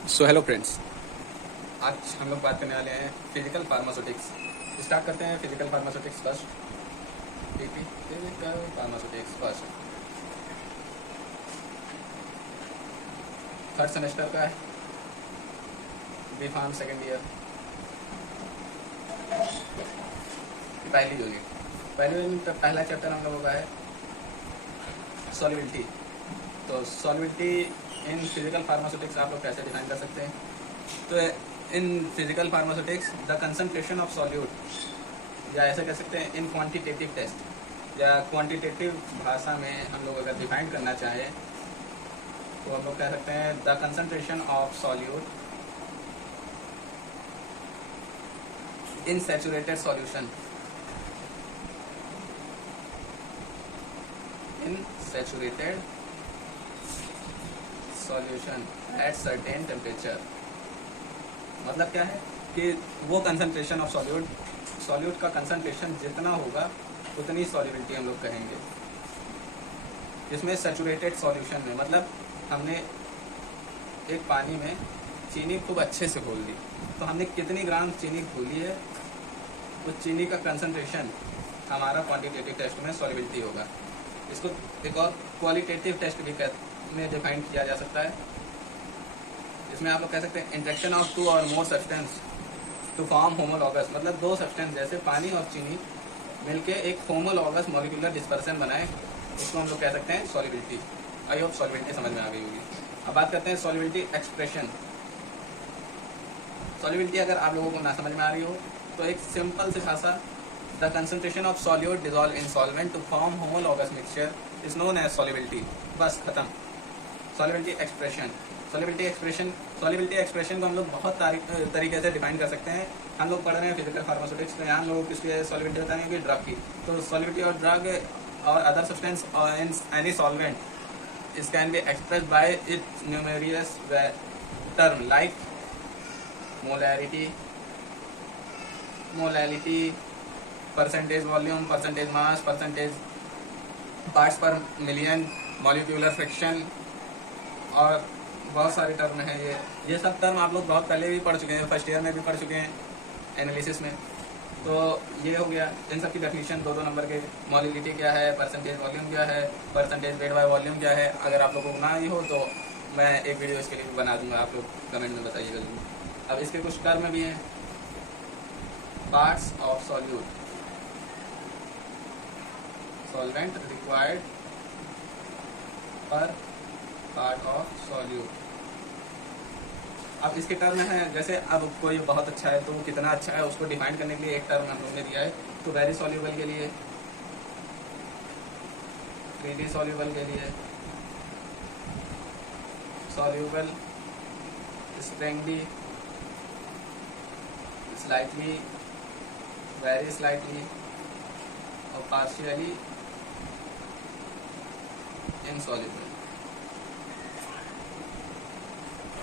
So hello friends, आज हम लोग बात करने वाले हैं फिजिकल फार्मास्यूटिक्स। स्टार्ट करते हैं physical pharmaceutics first. PP physical pharmaceutics first, third semester का है, बी फार्म सेकेंड ईयर, पहली यूनिट। पहली यूनिट का पहला चैप्टर हम लोगों का है सॉल्युबिलिटी। तो सॉल्युबिलिटी इन फिजिकल फार्मास्यूटिक्स आप लोग कैसे डिफाइन कर सकते हैं? तो in physical pharmaceutics the concentration of solute, या ऐसे कह सकते हैं इन क्वांटिटेटिव टेस्ट, या क्वांटिटेटिव भाषा में हम लोग अगर डिफाइन करना चाहें तो हम लोग कह सकते हैं the concentration of solute in saturated solution, in saturated solution at certain temperature. मतलब क्या है कि वो कंसंट्रेशन ऑफ सॉल्यूट का कंसंट्रेशन जितना होगा उतनी सॉल्युबिलिटी हम लोग कहेंगे। इसमें सैचुरेटेड सॉल्यूशन में मतलब हमने एक पानी में चीनी खूब अच्छे से घोल दी, तो हमने कितनी ग्राम चीनी घोली है उस चीनी का कंसंट्रेशन हमारा क्वांटिटेटिव टेस्ट में सॉल्युबिलिटी होगा। इसको एक और क्वालिटेटिव टेस्ट भी में डिफाइन किया जा सकता है। इसमें आप लोग कह सकते हैं इंट्रैक्शन ऑफ टू और more substance to form homologous, मतलब दो सब्सटेंस जैसे पानी और चीनी मिलके एक होमोलॉगस मॉलिक्यूलर डिस्पर्सन बनाए, इसको हम लोग कह सकते हैं सॉल्युबिलिटी। आई होप सॉल्युबिलिटी समझ में आ गई होगी। अब बात करते हैं सॉल्युबिलिटी एक्सप्रेशन। सॉल्युबिलिटी अगर आप लोगों को ना समझ में आ रही हो तो एक सिंपल सी भाषा, the concentration of solute dissolve in solvent to form homologous mixture is known as solubility. बस खत्म। सॉल्युबिलिटी एक्सप्रेशन सॉल्युबिलिटी एक्सप्रेशन को हम लोग बहुत तरीके से डिफाइन कर सकते हैं। हम लोग पढ़ रहे हैं फिजिकल फार्मास्यूटिक्स, तो यहाँ हम लोग किसकी सॉल्युबिलिटी बताएंगे कि ड्रग की। तो सॉल्युबिलिटी और ड्रग और other substance in any solvent is can be express by its numerous term like molality, percentage volume, percentage mass, percentage parts per million, molecular friction और बहुत सारे टर्म हैं। ये सब टर्म आप लोग बहुत पहले भी पढ़ चुके हैं, फर्स्ट ईयर में भी पढ़ चुके हैं एनालिसिस में। तो ये हो गया इन सब की डेफिनेशन, दो नंबर के। मॉलिक्यूलिटी क्या है, परसेंटेज वॉल्यूम क्या है, परसेंटेज वेट बाय वॉल्यूम क्या है। अगर आप लोगों को ना ही हो तो मैं एक वीडियो इसके लिए बना दूंगा, आप लोग कमेंट में बताइएगा जरूर। अब इसके कुछ टर्म भी हैं। Parts of solute, solvent required पर पार्ट ऑफ सॉल्यूट। अब इसके टर्म है, जैसे अब कोई बहुत अच्छा है तो वो कितना अच्छा है उसको डिफाइन करने के लिए एक टर्म हम लोग ने दिया है। तो वेरी सॉल्यूबल के लिए, फ्रीली सॉल्यूबल के लिए, सॉल्यूबल, स्ट्रेंगली, स्लाइटली, वेरी स्लाइटली और पार्शियली इनसॉल्यूबल।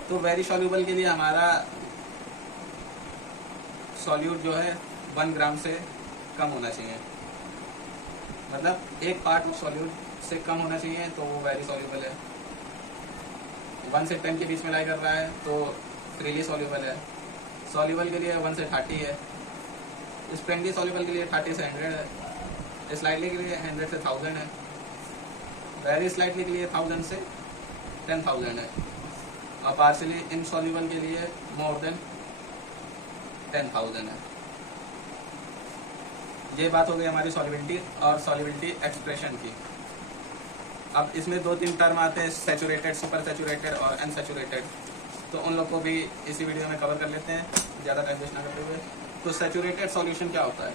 तो वेरी सॉल्यूबल के लिए हमारा सॉल्यूट जो है 1 ग्राम से कम होना चाहिए, मतलब एक पार्ट सॉल्यूट से कम होना चाहिए तो वो वेरी सॉल्यूबल है। 1 से 10 के बीच में लाई कर रहा है तो फ्रीली सॉल्यूबल है। सॉल्यूबल के लिए 1 से 30 है। स्प्रेंगली सॉल्यूबल के लिए 30 से 100 है। स्लाइटली के लिए 100 से 1000 है। वेरी स्लाइटली के लिए 1000 से 10,000 है। और पार्शियली इनसॉल्यूबल के लिए मोर देन 10,000 है। ये बात हो गई हमारी सॉल्युबिलिटी और सॉल्युबिलिटी एक्सप्रेशन की। अब इसमें 2-3 टर्म आते हैं, सैचुरेटेड, सुपर सैचुरेटेड और अनसैचुरेटेड। तो उन लोग को भी इसी वीडियो में कवर कर लेते हैं ज़्यादा टाइम वेस्ट ना करते हुए। तो सैचुरेटेड सॉल्यूशन क्या होता है?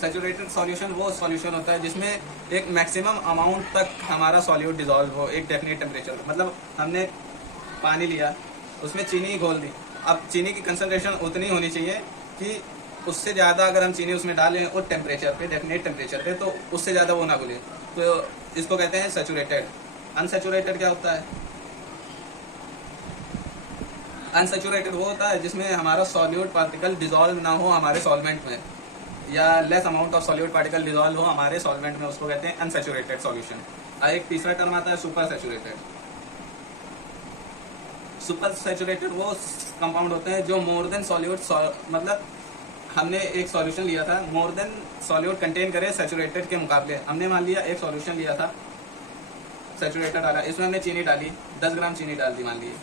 सैचुरेटेड सॉल्यूशन वो सॉल्यूशन होता है जिसमें एक मैक्सिमम अमाउंट तक हमारा सॉल्यूट डिजॉल्व हो एक डेफिनेट टेम्परेचर। मतलब हमने पानी लिया, उसमें चीनी घोल दी। अब चीनी की कंसंट्रेशन उतनी होनी चाहिए कि उससे ज़्यादा अगर हम चीनी उसमें डालें उस टेम्परेचर पे, डेफिनेट टेम्परेचर पे, तो उससे ज़्यादा वो ना घुले, तो इसको कहते हैं सैचुरेटेड। अनसैचुरेटेड क्या होता है? अनसैचुरेटेड वो होता है जिसमें हमारा सॉल्यूट पार्टिकल डिजॉल्व ना हो हमारे सॉल्वेंट में, या less amount of solute particle dissolve हो हमारे सॉल्वेंट में, उसको कहते हैं अनसैचुरेटेड सॉल्यूशन। और एक तीसरा टर्म आता है सुपर सैचुरेटेड। सुपर सैचुरेटेड वो कंपाउंड होते हैं जो मोर देन सॉल्यूट, मतलब हमने एक सॉल्यूशन लिया था, मोर देन सॉल्यूट कंटेन करे सैचुरेटेड के मुकाबले। हमने मान लिया एक सॉल्यूशन लिया था, सैचुरेटेड डाला, इसमें हमने चीनी डाली, 10 ग्राम चीनी डाल दी मान लीजिए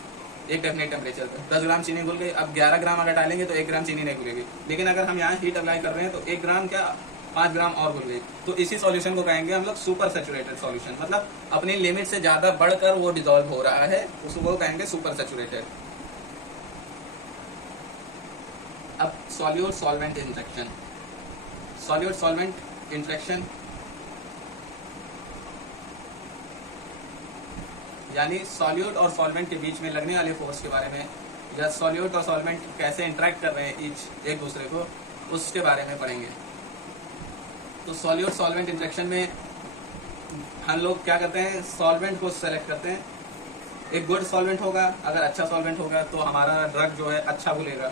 एक डेफिनेट टेम्परेचर पे, 10 ग्राम चीनी घुल गई। अब 11 ग्राम अगर डालेंगे तो 1 ग्राम चीनी नहीं घुलेगी, लेकिन अगर हम यहाँ हीट अप्लाई कर रहे हैं तो 1 ग्राम क्या 5 ग्राम और घुल गई। तो इसी सॉल्यूशन को कहेंगे हम लोग सुपर सैचुरेटेड सॉल्यूशन, मतलब अपनी लिमिट से ज्यादा बढ़कर वो डिजोल्व हो रहा है, उसको कहेंगे सुपर सैचुरेटेड। अब solute solvent interaction, solute solvent interaction यानी सॉल्यूट और सॉल्वेंट के बीच में लगने वाले फोर्स के बारे में, या सॉल्यूट और सॉल्वेंट कैसे इंटरेक्ट कर रहे हैं एक दूसरे को, उसके बारे में पढ़ेंगे। तो सॉल्यूट सॉल्वेंट इंटरेक्शन में हम लोग क्या करते हैं, सॉल्वेंट को सेलेक्ट करते हैं। एक गुड सॉल्वेंट होगा, अगर अच्छा सॉल्वेंट होगा तो हमारा ड्रग जो है अच्छा घुलेगा।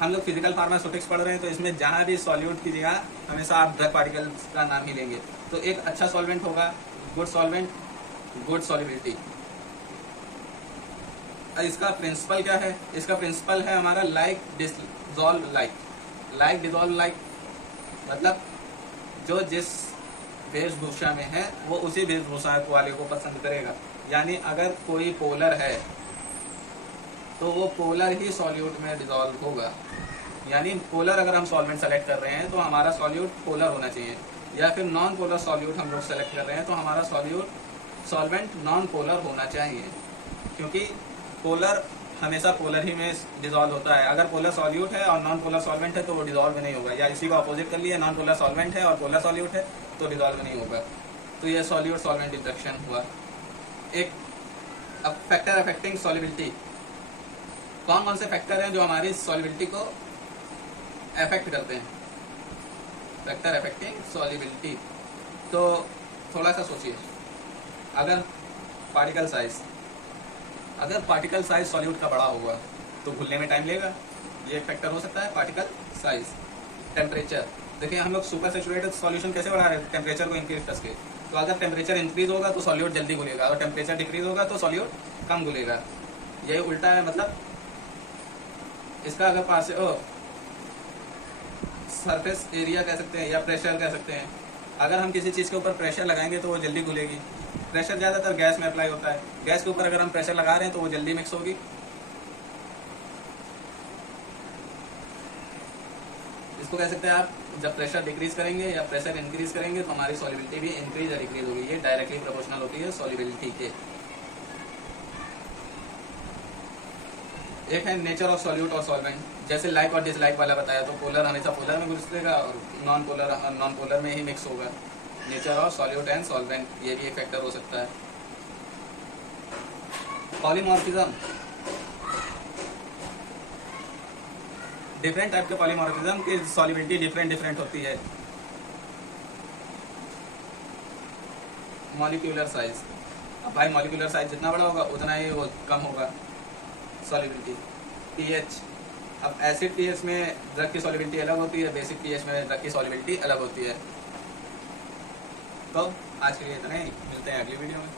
हम लोग फिजिकल फार्मास्यूटिक्स पढ़ रहे हैं तो इसमें जहाँ भी सॉल्यूट की जगह हमेशा आप ड्रग पार्टिकल्स का नाम ही लेंगे। तो एक अच्छा सॉल्वेंट होगा, गुड सॉल्वेंट, गुड सॉल्युबिलिटी। इसका प्रिंसिपल क्या है, इसका प्रिंसिपल है हमारा like dissolve like. Like dissolve like मतलब जो जिस वेशभूषा में है वो उसी वेशभूषा वाले को पसंद करेगा। यानी अगर कोई पोलर है तो वो पोलर ही सॉल्यूट में डिसॉल्व होगा। यानी पोलर अगर हम सॉल्वेंट सेलेक्ट कर रहे हैं तो हमारा सॉल्यूट पोलर होना चाहिए, या फिर नॉन पोलर सॉल्यूट हम लोग सेलेक्ट कर रहे हैं तो हमारा सॉल्वेंट नॉन पोलर होना चाहिए, क्योंकि पोलर हमेशा पोलर ही में डिसॉल्व होता है। अगर पोलर सॉल्यूट है और नॉन पोलर सॉल्वेंट है तो वो डिसॉल्व नहीं होगा, या इसी को अपोजिट कर लिया, नॉन पोलर सॉल्वेंट है और पोलर सॉल्यूट है तो डिसॉल्व नहीं होगा। तो ये सॉल्यूट सॉल्वेंट इंटरेक्शन हुआ। एक अब फैक्टर अफेक्टिंग सॉल्युबिलिटी, कौन कौन से फैक्टर हैं जो हमारी सॉल्युबिलिटी को अफेक्ट करते हैं। फैक्टर अफेक्टिंग सॉल्युबिलिटी, तो थोड़ा सा सोचिए, अगर पार्टिकल साइज सॉल्यूट का बड़ा होगा तो घुलने में टाइम लेगा, ये एक फैक्टर हो सकता है। पार्टिकल साइज, टेम्परेचर, देखिए हम लोग सुपर सैचुरेटेड सॉल्यूशन कैसे बढ़ा रहे हैं, टेम्परेचर को इंक्रीज करके। तो अगर टेम्परेचर इंक्रीज होगा तो सॉल्यूट जल्दी घुलेगा, और टेम्परेचर डिक्रीज होगा तो सॉल्यूट कम घुलेगा। यही उल्टा है, मतलब इसका अगर पास सरफेस एरिया कह सकते हैं या प्रेशर कह सकते हैं। अगर हम किसी चीज़ के ऊपर प्रेशर लगाएंगे तो वो जल्दी घुलेगी। प्रेशर ज़्यादातर गैस में अप्लाई होता है, गैस के ऊपर अगर हम प्रेशर लगा रहे हैं तो वो जल्दी मिक्स होगी। इसको कह सकते हैं आप, जब प्रेशर डिक्रीज करेंगे या प्रेशर इंक्रीज करेंगे तो हमारी सॉल्युबिलिटी भी इंक्रीज या डिक्रीज होगी। ये डायरेक्टली प्रोपोर्शनल होती है सॉल्युबिलिटी के। एक है नेचर ऑफ सॉल्यूट और सॉल्वेंट, जैसे लाइक और डिसलाइक वाला बताया, तो पोलर हमेशा पोलर में घुसेगा और नॉन पोलर में ही मिक्स होगा। Nature of solute and solvent, ये भी एक फैक्टर हो सकता है। पॉलीमॉर्फिज्म, डिफरेंट टाइप के पॉलीमॉर्फिज्म की सॉल्युबिलिटी डिफरेंट होती है। मॉलिक्यूलर साइज, अब भाई मॉलिक्यूलर साइज जितना बड़ा होगा उतना ही वो कम होगा सॉल्युबिलिटी। पीएच, अब एसिड पीएच में ड्रग की सॉल्युबिलिटी अलग होती है, बेसिक पीएच में ड्रग की सॉल्युबिलिटी अलग होती है। तो आज के लिए इतना ही, मिलते हैं अगली वीडियो में।